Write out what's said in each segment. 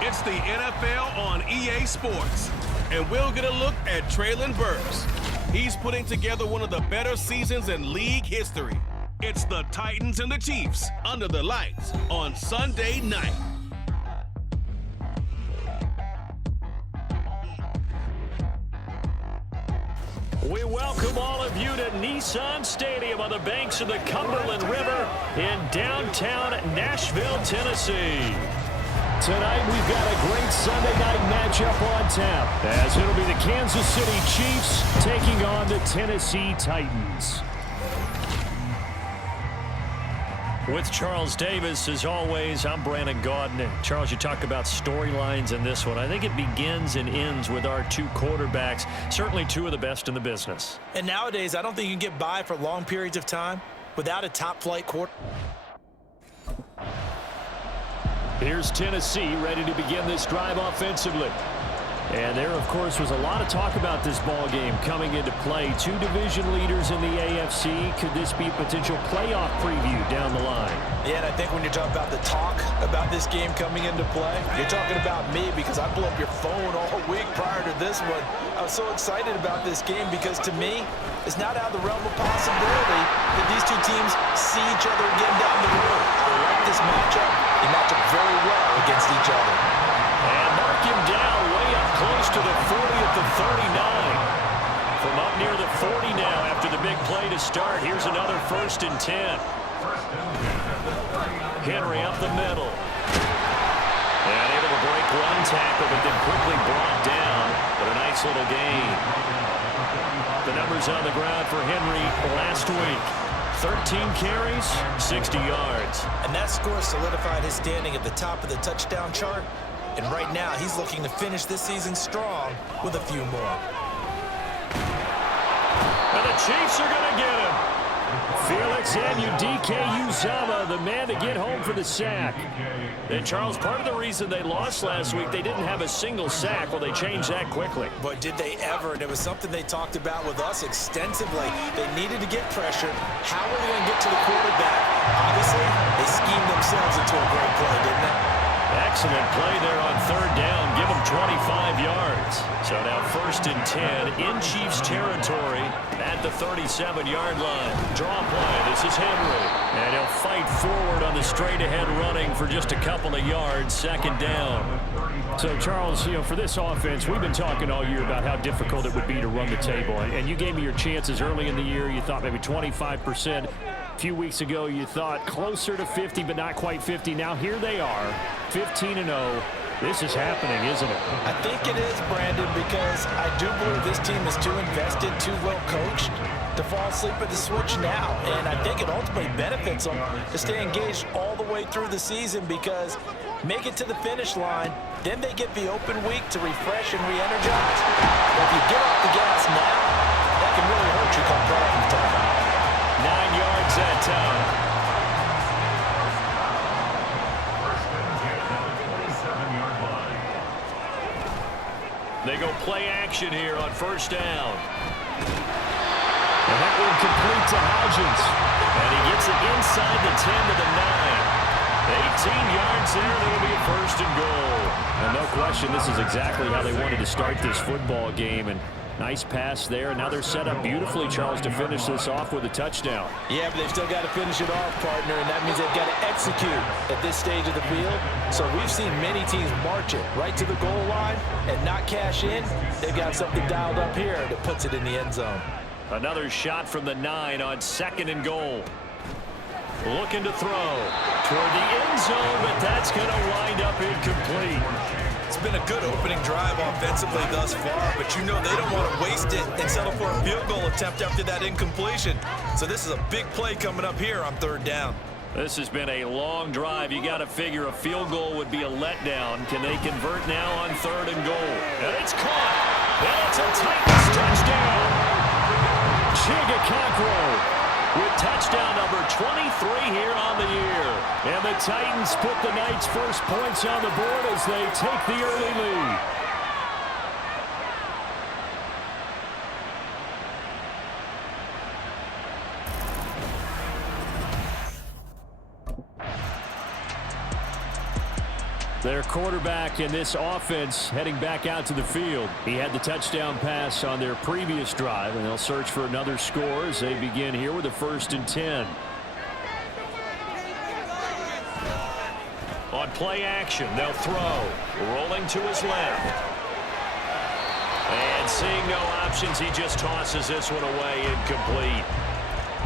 It's the NFL on EA Sports, and we'll get a look at Treylon Burks. He's putting together one of the better seasons in league history. It's the Titans and the Chiefs under the lights on Sunday night. We welcome all of you to Nissan Stadium on the banks of the Cumberland River in downtown Nashville, Tennessee. Tonight, we've got a great Sunday night matchup on tap, as it'll be the Kansas City Chiefs taking on the Tennessee Titans. With Charles Davis, as always, I'm Brandon Gaudin. Charles, you talk about storylines in this one. I think it begins and ends with our two quarterbacks, certainly two of the best in the business. And nowadays, I don't think you can get by for long periods of time without a top-flight quarterback. Here's Tennessee ready to begin this drive offensively. And there, of course, was a lot of talk about this ball game coming into play. Two division leaders in the AFC. Could this be a potential playoff preview down the line? Yeah, and I think when you're talking about the talk about this game coming into play, you're talking about me, because I blew up your phone all week prior to this one. I was so excited about this game because, to me, it's not out of the realm of possibility that these two teams see each other again down the road. I like this matchup. They match up very well against each other. And mark him down way up close to the 40 at the 39. From up near the 40 now after the big play to start. Here's another 1st and 10. Henry up the middle. And able to break one tackle, but then quickly brought down. But a nice little gain. The numbers on the ground for Henry last week. 13 carries, 60 yards. And that score solidified his standing at the top of the touchdown chart. And right now, he's looking to finish this season strong with a few more. And the Chiefs are going to get him. Felix Anudike-Uzomah, the man to get home for the sack. And, Charles, part of the reason they lost last week, they didn't have a single sack. Well, they changed that quickly. But did they ever? And it was something they talked about with us extensively. They needed to get pressure. How were they going to get to the quarterback? Obviously, they schemed themselves into a great play, didn't they? Excellent play there on 3rd down. Give them 25 yards. So now 1st and 10 in Chiefs territory at the 37-yard line. Draw play. This is Henry. And he'll fight forward on the straight-ahead running for just a couple of yards. 2nd down. So, Charles, for this offense, we've been talking all year about how difficult it would be to run the table. And you gave me your chances early in the year. You thought maybe 25%. A few weeks ago, you thought closer to 50, but not quite 50. Now, here they are, 15-0. This is happening, isn't it? I think it is, Brandon, because I do believe this team is too invested, too well coached to fall asleep at the switch now. And I think it ultimately benefits them to stay engaged all the way through the season, because make it to the finish line, then they get the open week to refresh and re-energize. But if you get off the gas now, that can really hurt you come playoff time. 9 yards that time. They go play action here on 1st down. And that one complete to Hodgins. And he gets it inside the 10 to the 9. 18 yards there. That'll be a 1st and goal. And no question, this is exactly how they wanted to start this football game. And nice pass there. Now they're set up beautifully, Charles, to finish this off with a touchdown. Yeah, but they've still got to finish it off, partner, and that means they've got to execute at this stage of the field. So we've seen many teams march it right to the goal line and not cash in. They've got something dialed up here that puts it in the end zone. Another shot from the 9 on 2nd and goal. Looking to throw toward the end zone, but that's going to wind up incomplete. It's been a good opening drive offensively thus far, but you know they don't want to waste it and settle for a field goal attempt after that incompletion. So this is a big play coming up here on 3rd down. This has been a long drive. You got to figure a field goal would be a letdown. Can they convert now on 3rd and goal? And it's caught. And it's a Titans touchdown. Chigakakro with touchdown number 23 here on the year. And the Titans put the Knights' first points on the board as they take the early lead. Their quarterback in this offense heading back out to the field. He had the touchdown pass on their previous drive, and they'll search for another score as they begin here with a 1st and 10. On play action, they'll throw. Rolling to his left. And seeing no options, he just tosses this one away, incomplete.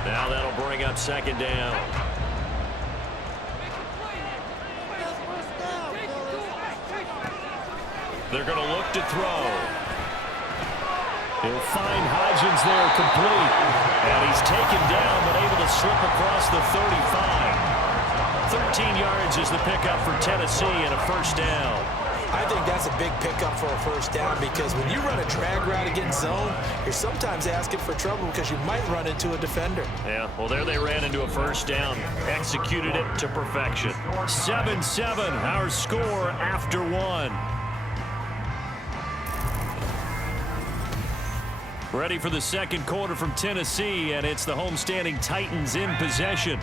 Now that'll bring up 2nd down. They're going to look to throw. He'll find Hodgins there, complete. And he's taken down, but able to slip across the 35. 13 yards is the pickup for Tennessee and a 1st down. I think that's a big pickup for a 1st down because when you run a drag route against zone, you're sometimes asking for trouble because you might run into a defender. Yeah, well, there they ran into a 1st down. Executed it to perfection. 7-7, our score after 1. Ready for the 2nd quarter from Tennessee, and it's the homestanding Titans in possession.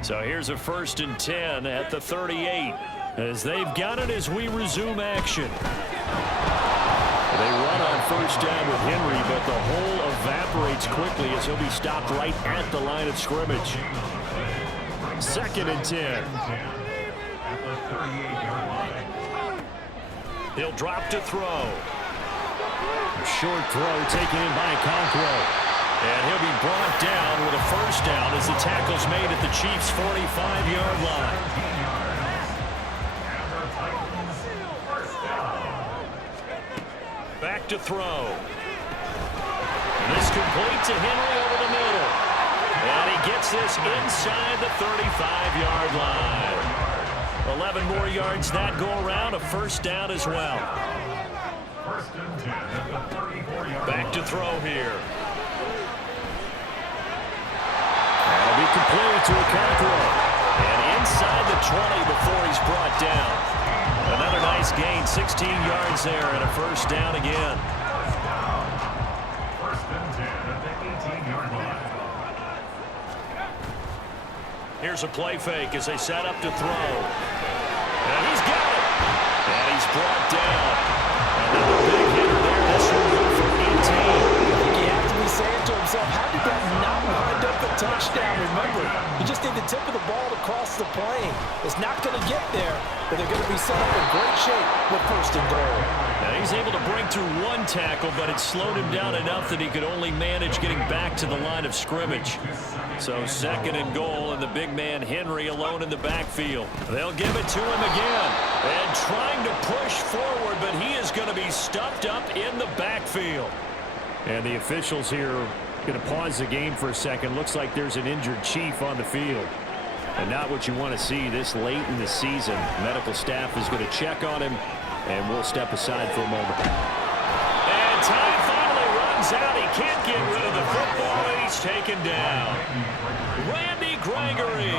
So here's a 1st and 10 at the 38. As they've got it as we resume action. They run on 1st down with Henry, but the hole evaporates quickly as he'll be stopped right at the line of scrimmage. 2nd and 10. He'll drop to throw. Short throw taken in by Conquo. And he'll be brought down with a 1st down as the tackle's made at the Chiefs' 45-yard line. Back to throw. This complete to Henry over the middle. And he gets this inside the 35-yard line. 11 more yards that go around, a 1st down as well. Back to throw here. That'll be complete to Okonkwo. And inside the 20 before he's brought down. Another nice gain, 16 yards there, and a 1st down again. 1st and 10 at the 18-yard line. Here's a play fake as they set up to throw. And he's got it. And he's brought down. Another big hitter there. This will go for 18. He has to be saying to himself, how did that not wind up a touchdown? Remember, you just need the tip of the ball to cross the plane. It's not going to get there, but they're going to be set up in great shape with 1st and goal. Now he's able to break through 1 tackle, but it slowed him down enough that he could only manage getting back to the line of scrimmage. So 2nd and goal, and the big man Henry alone in the backfield. They'll give it to him again. And trying to push forward, but he is going to be stuffed up in the backfield. And the officials here going to pause the game for a second. Looks like there's an injured Chief on the field. And not what you want to see this late in the season. Medical staff is going to check on him, and we'll step aside for a moment. And time finally runs out. He can't get rid of the football, and he's taken down. Randy Gregory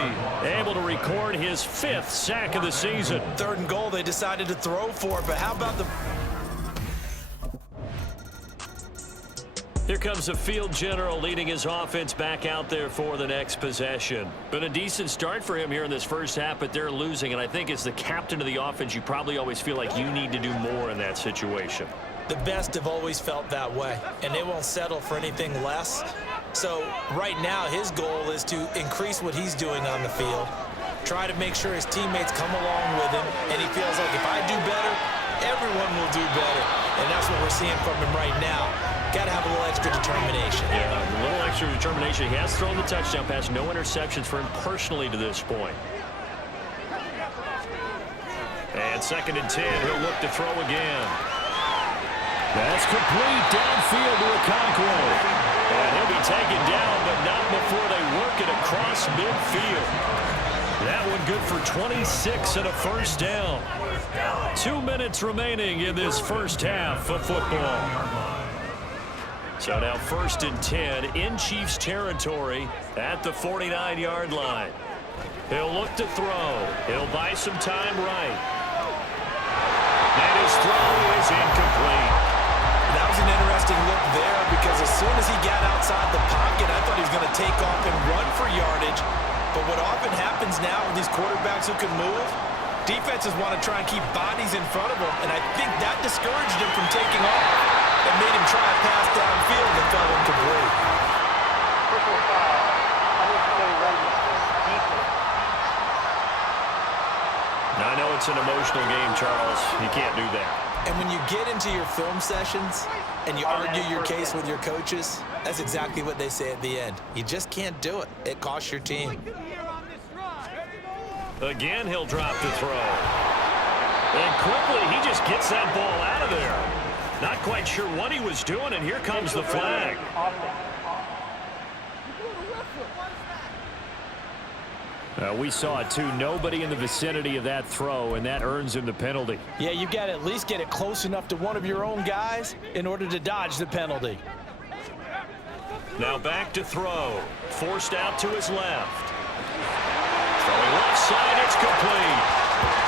able to record his 5th sack of the season. 3rd and goal, they decided to throw for it, but how about the... Here comes the field general leading his offense back out there for the next possession. Been a decent start for him here in this 1st half, but they're losing. And I think as the captain of the offense, you probably always feel like you need to do more in that situation. The best have always felt that way, and they won't settle for anything less. So right now, his goal is to increase what he's doing on the field, try to make sure his teammates come along with him, and he feels like if I do better, everyone will do better. And that's what we're seeing from him right now. Got to have a little extra determination. Yeah, a little extra determination. He has thrown the touchdown pass. No interceptions for him personally to this point. And 2nd and 10. He'll look to throw again. That's complete downfield to Okonkwo. And he'll be taken down, but not before they work it across midfield. That one good for 26 and a 1st down. 2 minutes remaining in this 1st half of football. So now 1st and 10 in Chiefs territory at the 49-yard line. He'll look to throw. He'll buy some time right. And his throw is incomplete. That was an interesting look there because as soon as he got outside the pocket, I thought he was going to take off and run for yardage. But what often happens now with these quarterbacks who can move, Defenses want to try and keep bodies in front of him, and I think that discouraged him from taking off. It made him try a pass downfield and fell incomplete. I know it's an emotional game, Charles. You can't do that. And when you get into your film sessions and you argue your case with your coaches, that's exactly what they say at the end. You just can't do it. It costs your team. Again, he'll drop the throw. And quickly, he just gets that ball out of there. Not quite sure what he was doing, and here comes the flag. We saw it, too. Nobody in the vicinity of that throw, and that earns him the penalty. Yeah, you've got to at least get it close enough to one of your own guys in order to dodge the penalty. Now back to throw. Forced out to his left. Throwing left side, it's complete.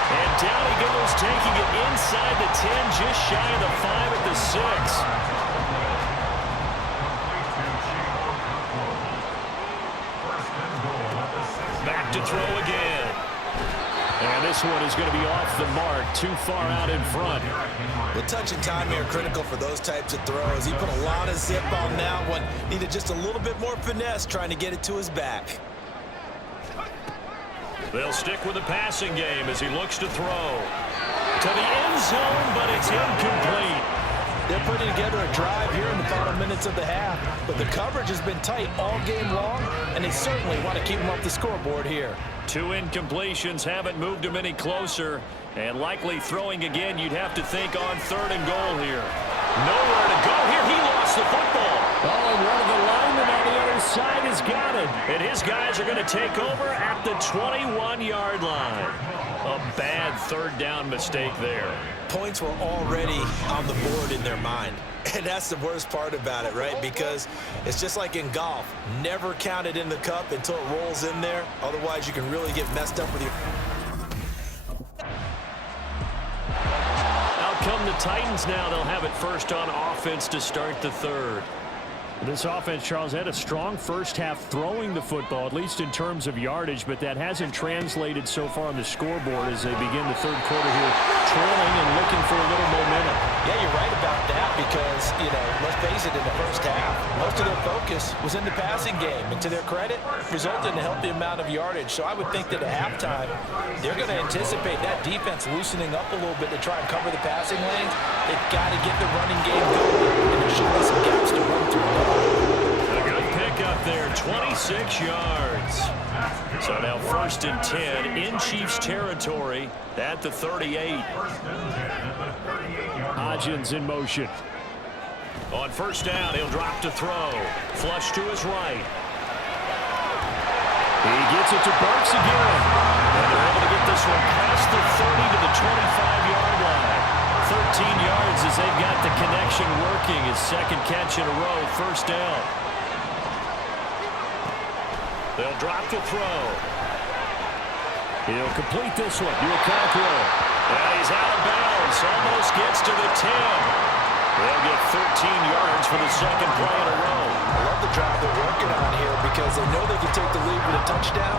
And down he goes, taking it inside the 10, just shy of the 5 at the 6. Back to throw again. And this one is going to be off the mark, too far out in front. The touch and time here critical for those types of throws. He put a lot of zip on that one. Needed just a little bit more finesse trying to get it to his back. They'll stick with the passing game as he looks to throw. To the end zone, but it's incomplete. They're putting together a drive here in the final minutes of the half, but the coverage has been tight all game long, and they certainly want to keep them off the scoreboard here. 2 incompletions haven't moved him any closer, and likely throwing again, you'd have to think on 3rd and goal here. Nowhere to go here. He lost the football. Oh, and one of the linemen on the other side has got it. And his guys are going to take over at the 21-yard line. A bad 3rd down mistake there. Points were already on the board in their mind. And that's the worst part about it, right? Because it's just like in golf. Never count it in the cup until it rolls in there. Otherwise, you can really get messed up with your... Out come the Titans now. They'll have it first on offense to start the 3rd. This offense, Charles, had a strong first half throwing the football, at least in terms of yardage, but that hasn't translated so far on the scoreboard as they begin the 3rd quarter here, trailing and looking for a little momentum. Yeah, you're right about that because, let's face it, in the first half, most of their focus was in the passing game. And to their credit, resulted in a healthy amount of yardage. So I would think that at halftime, they're going to anticipate that defense loosening up a little bit to try and cover the passing lanes. They've got to get the running game going, and there should be some gaps to run through. A good pickup there, 26 yards. So now 1st and 10 in Chiefs territory at the 38. Hodgins in motion. On 1st down, he'll drop to throw. Flush to his right. He gets it to Burks again. And they're able to get this one past the 30 to the 25-yard line. 13 yards as they've got the connection working. His 2nd catch in a row, 1st down. They'll drop the throw. He'll complete this one. And he's out of bounds. Almost gets to the 10. They'll get 13 yards for the 2nd play in a row. I love the drive they're working on here because they know they can take the lead with a touchdown.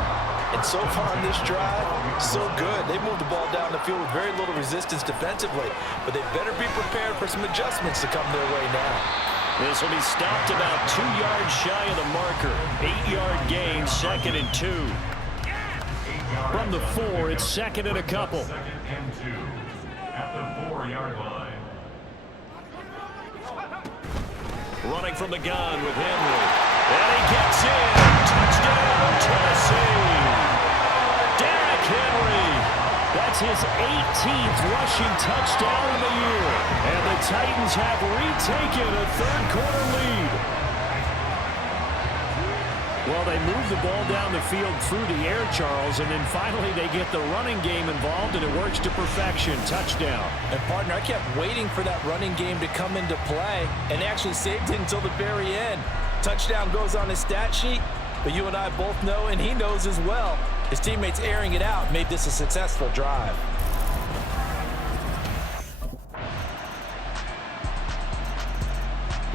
And so far on this drive, so good. They moved the ball down the field with very little resistance defensively. But they better be prepared for some adjustments to come their way now. This will be stopped about 2 yards shy of the marker. 8-yard gain, 2nd and 2. From the 4, it's 2nd and a couple. 2nd and 2 at the 4-yard line. Running from the gun with Henry. And he gets in. Touchdown, Tennessee. Derrick Henry. That's his 18th rushing touchdown of the year. And the Titans have retaken a 3rd quarter lead. Well, they move the ball down the field through the air, Charles, and then finally they get the running game involved, and it works to perfection. Touchdown. And, partner, I kept waiting for that running game to come into play, and they actually saved it until the very end. Touchdown goes on his stat sheet, but you and I both know, and he knows as well, his teammates airing it out made this a successful drive.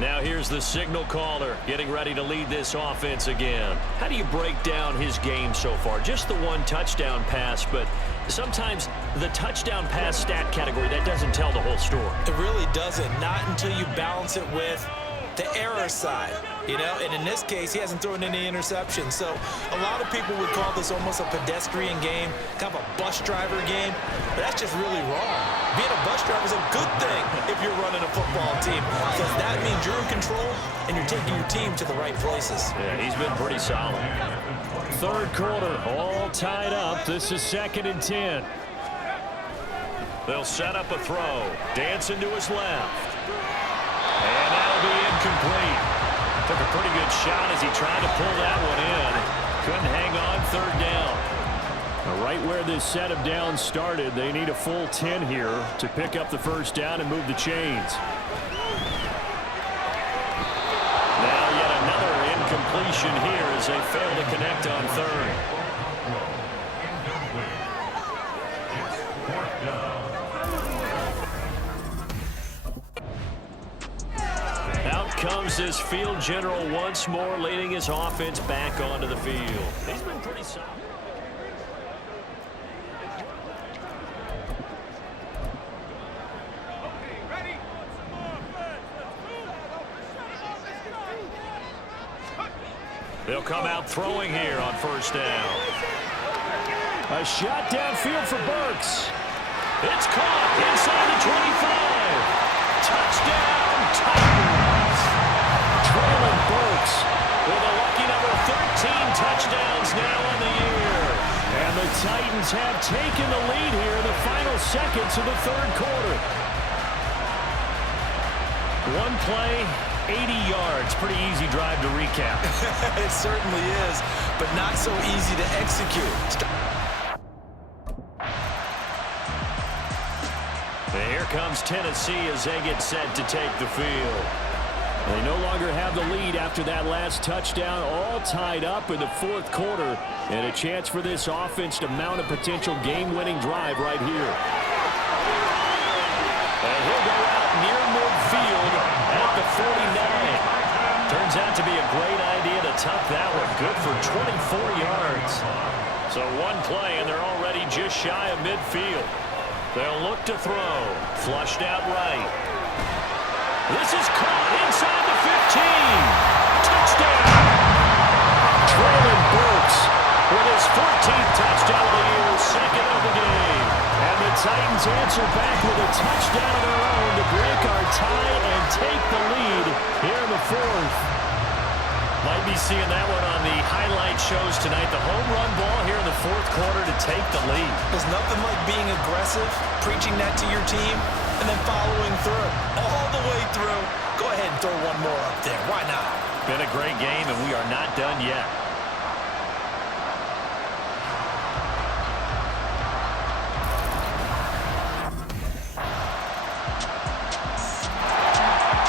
Now here's the signal caller getting ready to lead this offense again. How do you break down his game so far? Just the 1 touchdown pass, but sometimes the touchdown pass stat category, that doesn't tell the whole story. It really doesn't, not until you balance it with the error side, you know, and in this case, he hasn't thrown any interceptions. So a lot of people would call this almost a pedestrian game, kind of a bus driver game, but that's just really wrong. Being a bus driver is a good thing if you're running a football team, because that means you're in control and you're taking your team to the right places. Yeah, he's been pretty solid. Third quarter, all tied up. This is 2nd and 10. They'll set up a throw. Dancing to his left. And that'll be incomplete. Took a pretty good shot as he tried to pull that one in. Couldn't hang on 3rd down. Right where this set of downs started, they need a full 10 here to pick up the 1st down and move the chains. Now yet another incompletion here as they fail to connect on 3rd. Out comes this field general once more, leading his offense back onto the field. He's been pretty solid. They'll come out throwing here on 1st down. A shot downfield for Burks. It's caught inside the 25. Touchdown, Titans. Traylon Burks with a lucky number 13 touchdowns now on the year. And the Titans have taken the lead here in the final seconds of the 3rd quarter. One play, 80 yards. Pretty easy drive to recap. It certainly is, but not so easy to execute. And here comes Tennessee as they get set to take the field. They no longer have the lead after that last touchdown, all tied up in the 4th quarter, and a chance for this offense to mount a potential game-winning drive right here. And he'll go out near midfield at the 49. Turns out to be a great idea to tuck that one. Good for 24 yards. So one play, and they're already just shy of midfield. They'll look to throw. Flushed out right. This is caught inside the 15. Touchdown! Traylon Burks with his 14th touchdown of the year, 2nd of the game. And the Titans answer back with a touchdown of their own to break our tie and take the lead here in the 4th. Might be seeing that one on the highlight shows tonight. The home run ball here in the 4th quarter to take the lead. There's nothing like being aggressive, preaching that to your team, and then following through all the way through. Go ahead and throw one more up there. Why not? Been a great game, and we are not done yet.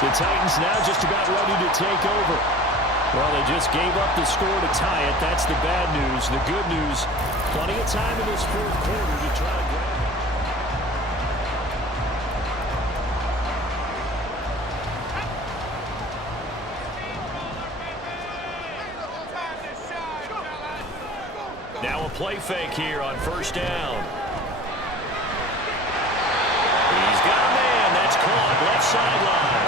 The Titans now just about ready to take over. Well, they just gave up the score to tie it. That's the bad news. The good news, plenty of time in this 4th quarter to try to grab it. Now a play fake here on 1st down. He's got a man. That's caught left sideline.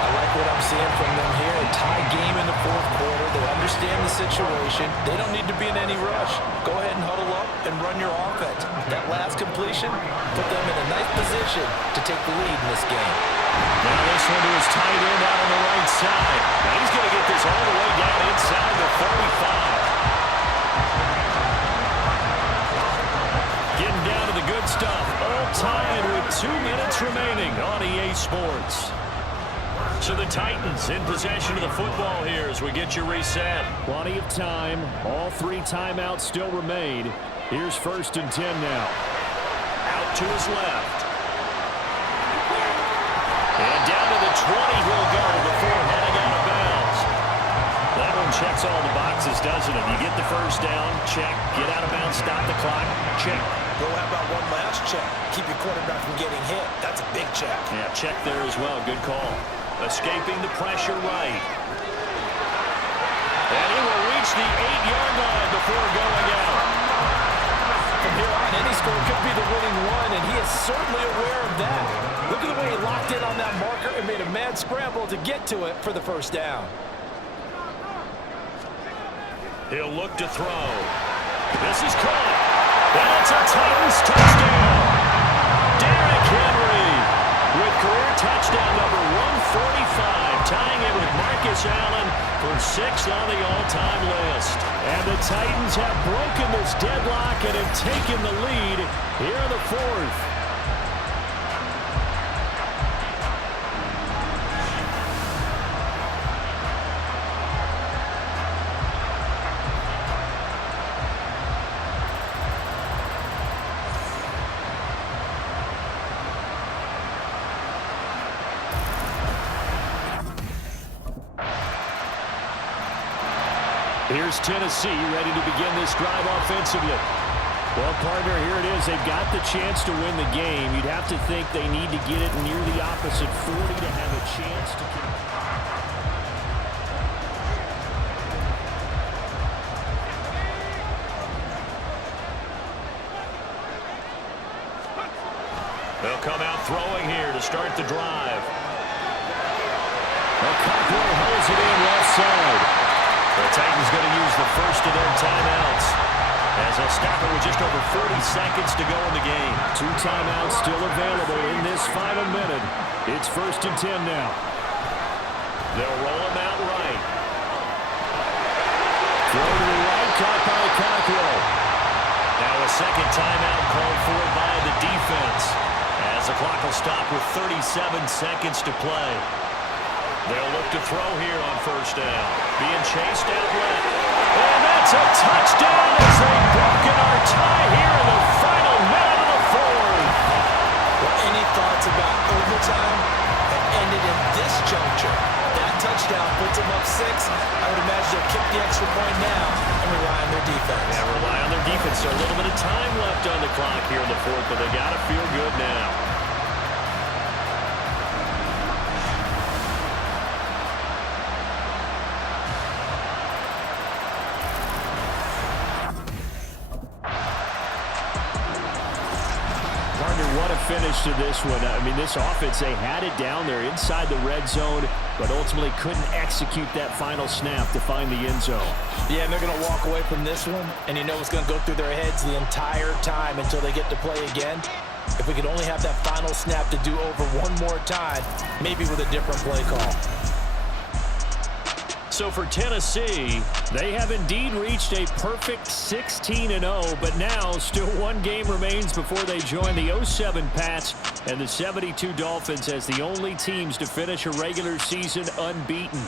I like what I'm seeing from them here. A tie game in the 4th quarter. They understand the situation. They don't need to be in any rush. Go ahead and huddle up and run your offense. That last completion put them in a nice position to take the lead in this game. Now this one to his tight end out on the right side. Now he's going to get this all the way down inside the 35. Getting down to the good stuff. All tied with 2 minutes remaining on EA Sports. So the Titans in possession of the football here as we get you reset. Plenty of time. All 3 timeouts still remain. Here's 1st and 10 now. Out to his left. And down to the 20 he'll go before heading out of bounds. That one checks all the boxes, doesn't it? You get the 1st down, check. Get out of bounds, stop the clock, check. Well, how about one last check? Keep your quarterback from getting hit. That's a big check. Yeah, check there as well. Good call. Escaping the pressure right. And he will reach the 8-yard line before going out. From here on, any score could be the winning one, and he is certainly aware of that. Look at the way he locked in on that marker and made a mad scramble to get to it for the first down. He'll look to throw. This is caught. And it's a Titans touchdown. Derrick Henry with career touchdown number 145, tying it with Marcus Allen for 6th on the all-time list. And the Titans have broken this deadlock and have taken the lead here in the 4th. Here's Tennessee ready to begin this drive offensively. Well, partner, here it is. They've got the chance to win the game. You'd have to think they need to get it near the opposite 40 to have a chance to... They'll come out throwing here to start the drive. Cockrell holds it in left side. The Titans going to use the first of their timeouts as they'll stop it with just over 40 seconds to go in the game. 2 timeouts still available in this final minute. It's 1st and 10 now. They'll roll him out right. Throw to the right, caught by Cockrell. Now a second timeout called for by the defense as the clock will stop with 37 seconds to play. They'll look to throw here on 1st down. Being chased out left. And that's a touchdown as they've broken our tie here in the final minute of the 4th. Well, any thoughts about overtime have ended in this juncture? That touchdown puts them up 6. I would imagine they'll kick the extra point now and rely on their defense. Yeah, rely on their defense. So a little bit of time left on the clock here in the 4th, but they got to feel good now. What a finish to this one. I mean, this offense, they had it down there inside the red zone, but ultimately couldn't execute that final snap to find the end zone. Yeah, and they're going to walk away from this one, and you know what's going to go through their heads the entire time until they get to play again. If we could only have that final snap to do over one more time, maybe with a different play call. So for Tennessee, they have indeed reached a perfect 16-0, but now still one game remains before they join the 07 Pats and the 72 Dolphins as the only teams to finish a regular season unbeaten.